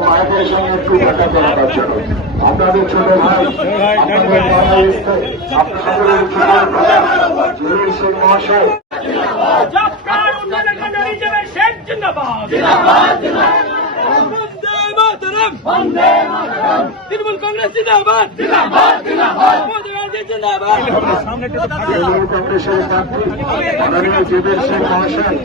মায়ের সঙ্গে একটু দেখা করার জন্য আপনাদের ছোট ভাই আপনাদের জহির সিং মহাশয় তৃণমূল কংগ্রেস জিন্দাবাদ তৃণমূল কংগ্রেসের প্রার্থী মাননীয় জহির সিং মহাশয়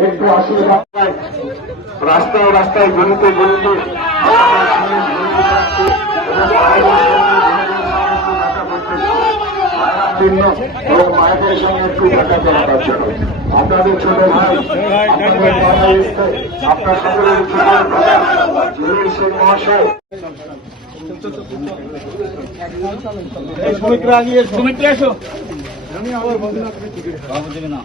একটু আশীর্বাদ রাস্তায় রাস্তায় জড়িত মায়ের সঙ্গে একটু দেখা করার জন্য আপনাদের ছোট ভাই আপনার সকলের জহির সিং মহাশয় সুমিত্রা এসো না